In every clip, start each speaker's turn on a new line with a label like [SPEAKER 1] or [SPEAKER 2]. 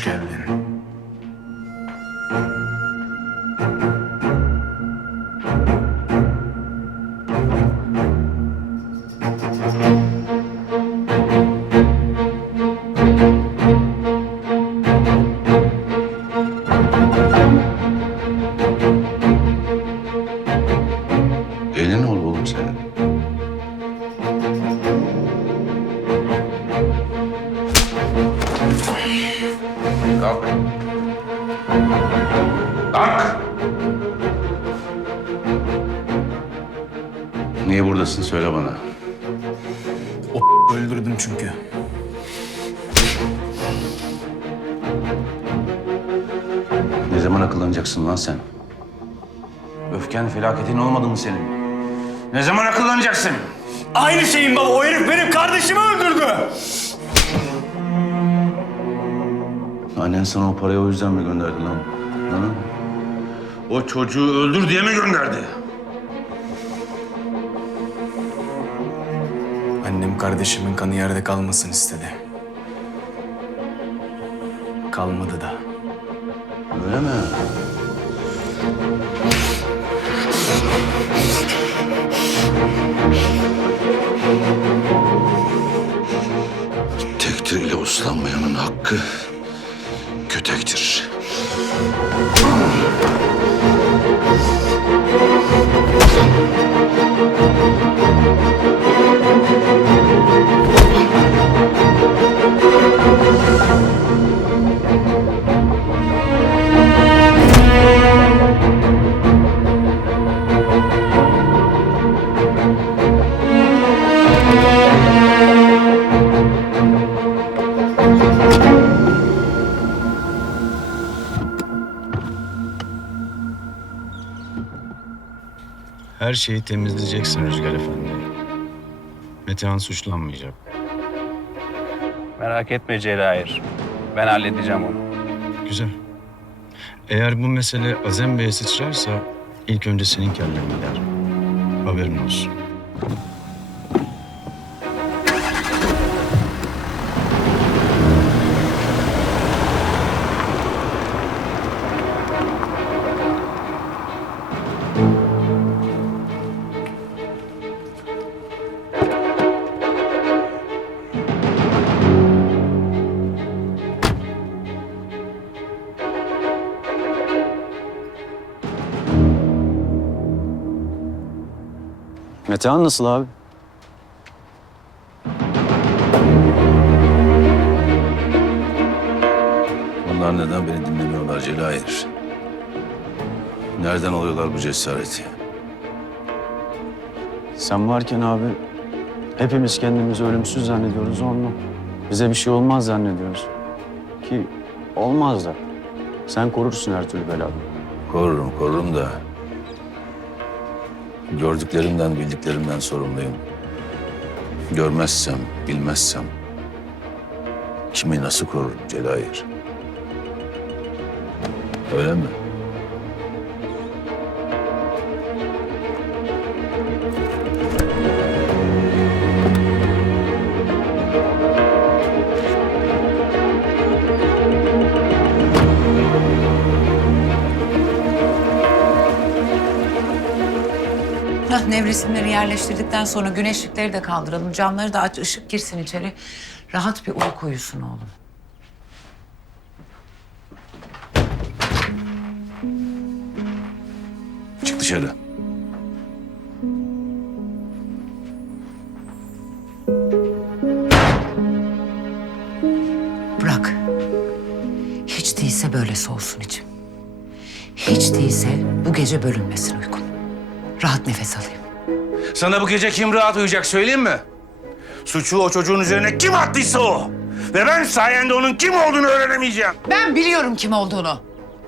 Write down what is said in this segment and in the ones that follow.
[SPEAKER 1] geldin. Elin ol oğlum senin. Niye buradasın söyle bana.
[SPEAKER 2] Öldürdüm çünkü.
[SPEAKER 1] Ne zaman akıllanacaksın lan sen? Öfken felaketin olmadı mı senin? Ne zaman akıllanacaksın?
[SPEAKER 2] Aynı şeyin baba. O herif benim kardeşimi öldürdü.
[SPEAKER 1] Annen sana o parayı o yüzden mi gönderdi lan? Lan? O çocuğu öldür diye mi gönderdi?
[SPEAKER 2] Annem kardeşimin kanı yerde kalmasın istedi. Kalmadı da.
[SPEAKER 1] Öyle mi? Tektir ile uslanmayanın hakkı
[SPEAKER 3] Her şeyi temizleyeceksin Rüzgar Efendi. Metehan suçlanmayacak.
[SPEAKER 4] Merak etme Cevahir. Ben halledeceğim onu.
[SPEAKER 3] Güzel. Eğer bu mesele Azem Bey'e sıçrarsa ilk önce senin kellen gider. Haberin olsun.
[SPEAKER 5] Metehan nasıl abi?
[SPEAKER 1] Bunlar neden beni dinlemiyorlar Celahir? Nereden alıyorlar bu cesareti?
[SPEAKER 5] Sen varken abi hepimiz kendimizi ölümsüz zannediyoruz onunla. Bize bir şey olmaz zannediyoruz. Ki olmaz da. Sen korursun her türlü beladan.
[SPEAKER 1] Korurum, korurum da... Gördüklerimden, bildiklerimden sorumluyum. Görmezsem, bilmezsem... Kimi nasıl korurum Celahir? Öyle mi?
[SPEAKER 6] Hah, nevresimleri yerleştirdikten sonra güneşlikleri de kaldıralım. Camları da aç, ışık girsin içeri. Rahat bir uyku uyusun oğlum.
[SPEAKER 1] Çık dışarı.
[SPEAKER 6] Bırak. Hiç değilse böyle soğusun içim. Hiç değilse bu gece bölünmesin uykun. Rahat nefes alayım.
[SPEAKER 1] Sana bu gece kim rahat uyuyacak söyleyeyim mi? Suçu o çocuğun üzerine kim attıysa o. Ve ben sayende onun kim olduğunu öğrenemeyeceğim.
[SPEAKER 6] Ben biliyorum kim olduğunu.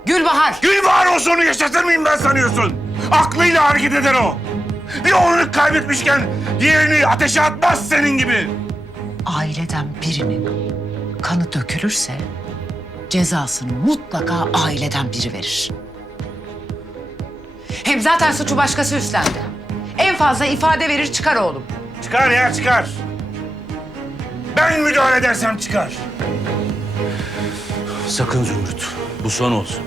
[SPEAKER 6] Gülbahar.
[SPEAKER 1] Gülbahar olsa onu yaşatır mıyım ben sanıyorsun? Aklıyla hareket eder o. Bir oğlunu kaybetmişken diğerini ateşe atmaz senin gibi.
[SPEAKER 6] Aileden birinin kanı dökülürse cezasını mutlaka aileden biri verir. Hem zaten suçu başkası üstlendi. En fazla ifade verir çıkar oğlum.
[SPEAKER 1] Çıkar ya çıkar. Ben müdahale edersem çıkar. Sakın Zümrüt. Bu son olsun.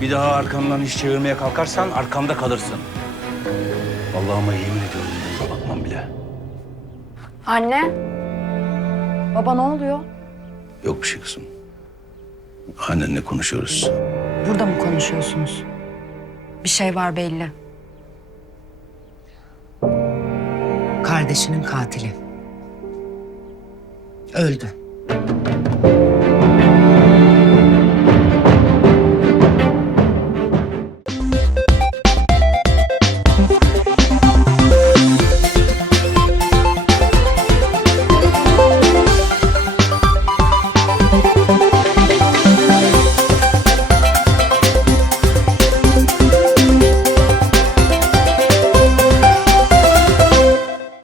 [SPEAKER 1] Bir daha arkandan iş çevirmeye kalkarsan arkamda kalırsın. Allah'ıma yemin ediyorum ben bakmam bile.
[SPEAKER 7] Anne. Baba ne oluyor?
[SPEAKER 1] Yok bir şey kızım. Annenle konuşuyoruz.
[SPEAKER 7] Burada mı konuşuyorsunuz? Bir şey var belli.
[SPEAKER 6] Kardeşinin katili. Öldü.